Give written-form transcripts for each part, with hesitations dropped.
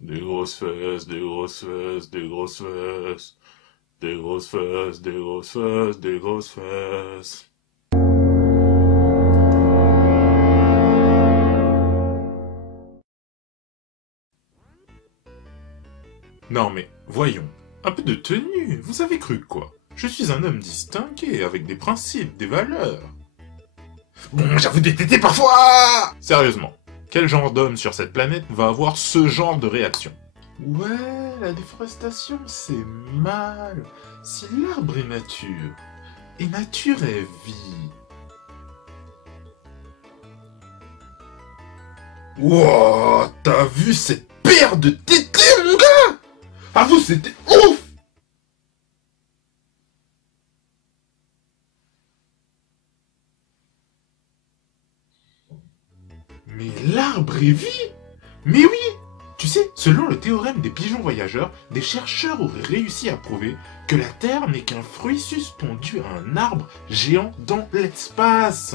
Des grosses fesses, des grosses fesses, des grosses fesses. Des grosses fesses, des grosses fesses, des grosses fesses. Non mais, voyons, un peu de tenue, vous avez cru quoi? Je suis un homme distingué, avec des principes, des valeurs. Bon, j'avoue des tétés parfois! Sérieusement, quel genre d'homme sur cette planète va avoir ce genre de réaction? Ouais, la déforestation, c'est mal. Si l'arbre est nature, et nature est vie. Wow, t'as vu cette paire de tétés, mon gars? Ah vous, c'était ouf! Mais l'arbre est vie? Mais oui! Tu sais, selon le théorème des pigeons voyageurs, des chercheurs auraient réussi à prouver que la Terre n'est qu'un fruit suspendu à un arbre géant dans l'espace.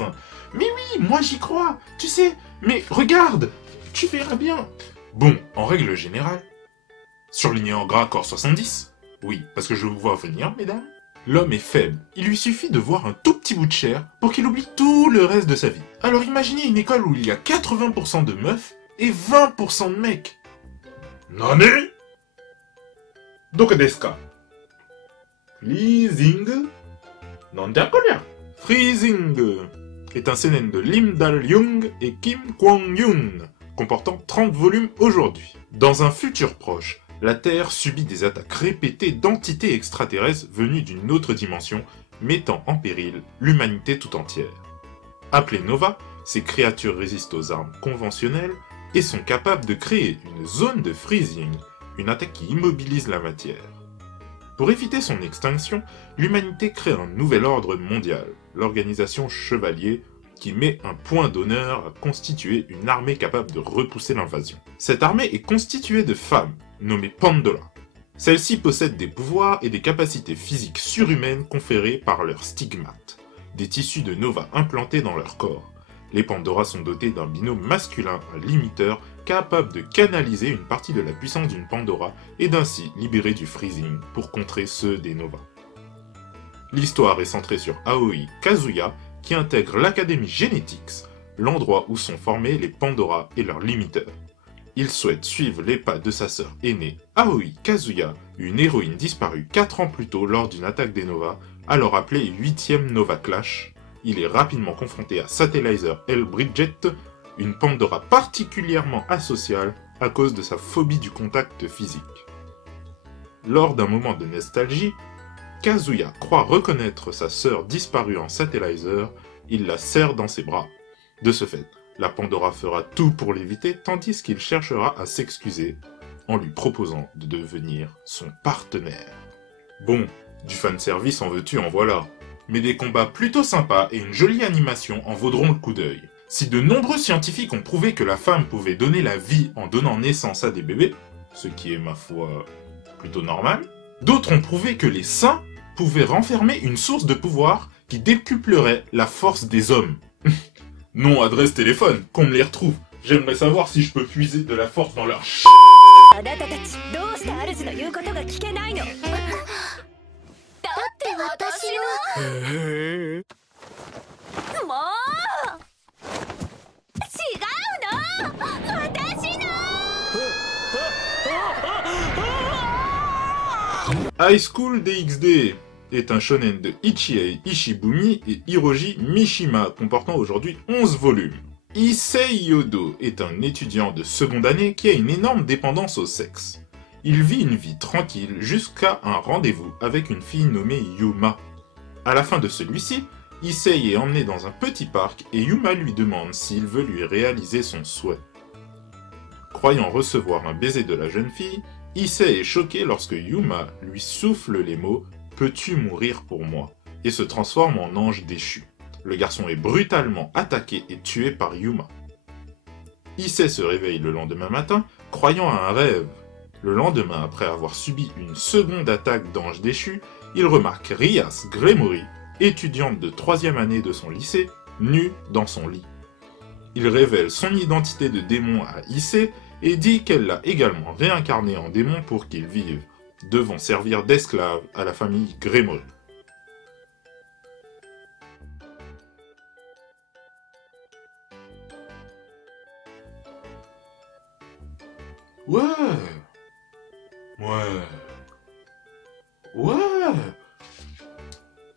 Mais oui, moi j'y crois, tu sais, mais regarde, tu verras bien. Bon, en règle générale, surligné en gras corps 70, oui, parce que je vous vois venir, mesdames, l'homme est faible, il lui suffit de voir un tout petit bout de chair pour qu'il oublie tout le reste de sa vie. Alors imaginez une école où il y a 80% de meufs et 20% de mecs. Nani? Doka desu ka? Freezing? Nande akoria? Freezing est un seinen de Lim Dal-young et Kim Kwang-yoon, comportant 30 volumes aujourd'hui. Dans un futur proche, la Terre subit des attaques répétées d'entités extraterrestres venues d'une autre dimension, mettant en péril l'humanité tout entière. Appelées Nova, ces créatures résistent aux armes conventionnelles et sont capables de créer une zone de freezing, une attaque qui immobilise la matière. Pour éviter son extinction, l'humanité crée un nouvel ordre mondial, l'organisation Chevalier, qui met un point d'honneur à constituer une armée capable de repousser l'invasion. Cette armée est constituée de femmes, nommées Pandora. Celles-ci possèdent des pouvoirs et des capacités physiques surhumaines conférées par leurs stigmates, des tissus de Nova implantés dans leur corps. Les Pandora sont dotés d'un binôme masculin, un limiteur, capable de canaliser une partie de la puissance d'une Pandora et d'ainsi libérer du freezing pour contrer ceux des Nova. L'histoire est centrée sur Aoi Kazuya, qui intègre l'Académie Genetics, l'endroit où sont formés les Pandora et leurs limiteurs. Il souhaite suivre les pas de sa sœur aînée, Aoi Kazuya, une héroïne disparue 4 ans plus tôt lors d'une attaque des Nova, alors appelée 8e Nova Clash. Il est rapidement confronté à Satellizer L. Bridget, une Pandora particulièrement asociale à cause de sa phobie du contact physique. Lors d'un moment de nostalgie, Kazuya croit reconnaître sa sœur disparue en Satellizer, il la serre dans ses bras. De ce fait, la Pandora fera tout pour l'éviter tandis qu'il cherchera à s'excuser en lui proposant de devenir son partenaire. Bon, du fanservice en veux-tu en voilà. Mais des combats plutôt sympas et une jolie animation en vaudront le coup d'œil. Si de nombreux scientifiques ont prouvé que la femme pouvait donner la vie en donnant naissance à des bébés, ce qui est ma foi plutôt normal, d'autres ont prouvé que les seins pouvaient renfermer une source de pouvoir qui décuplerait la force des hommes. Nom, adresse, téléphone, qu'on me les retrouve. J'aimerais savoir si je peux puiser de la force dans leur ch... High School DxD est un shonen de Ichihei Ishibumi et Hiroji Mishima, comportant aujourd'hui 11 volumes. Issei Yodo est un étudiant de seconde année qui a une énorme dépendance au sexe. Il vit une vie tranquille jusqu'à un rendez-vous avec une fille nommée Yuma. À la fin de celui-ci, Issei est emmené dans un petit parc et Yuma lui demande s'il veut lui réaliser son souhait. Croyant recevoir un baiser de la jeune fille, Issei est choqué lorsque Yuma lui souffle les mots « Peux-tu mourir pour moi ?» et se transforme en ange déchu. Le garçon est brutalement attaqué et tué par Yuma. Issei se réveille le lendemain matin, croyant à un rêve. Le lendemain, après avoir subi une seconde attaque d'ange déchu, il remarque Rias Gremory, étudiante de 3e année de son lycée, nue dans son lit. Il révèle son identité de démon à Issei et dit qu'elle l'a également réincarné en démon pour qu'il vive, devant servir d'esclave à la famille Gremory. Ouais.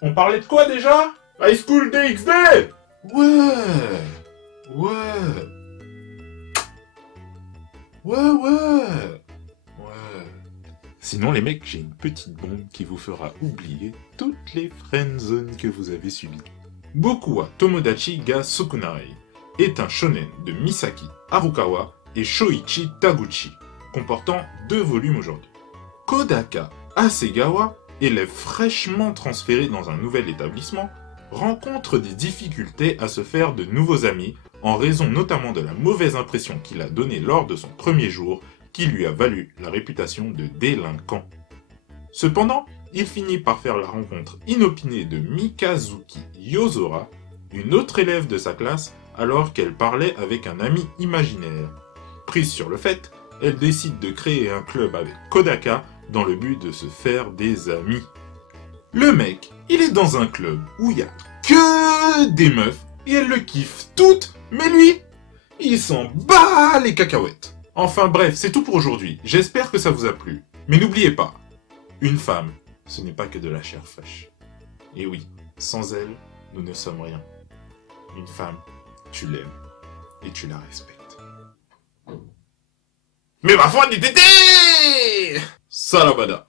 On parlait de quoi déjà? High School DxD. Ouais. Sinon les mecs, j'ai une petite bombe qui vous fera oublier toutes les friendzones que vous avez subies. Bokuwa Tomodachi ga Sukunai est un shonen de Misaki Harukawa et Shoichi Taguchi, comportant 2 volumes aujourd'hui. Kodaka Hasegawa, élève fraîchement transféré dans un nouvel établissement, rencontre des difficultés à se faire de nouveaux amis en raison notamment de la mauvaise impression qu'il a donnée lors de son premier jour qui lui a valu la réputation de délinquant. Cependant, il finit par faire la rencontre inopinée de Mikazuki Yozora, une autre élève de sa classe, alors qu'elle parlait avec un ami imaginaire. Prise sur le fait, elle décide de créer un club avec Kodaka dans le but de se faire des amis. Le mec, il est dans un club où il y a que des meufs et elles le kiffent toutes, mais lui, il s'en bat les cacahuètes. Enfin bref, c'est tout pour aujourd'hui. J'espère que ça vous a plu. Mais n'oubliez pas, une femme, ce n'est pas que de la chair fraîche. Et oui, sans elle, nous ne sommes rien. Une femme, tu l'aimes et tu la respectes. Mais ma foi du tété! Salabada!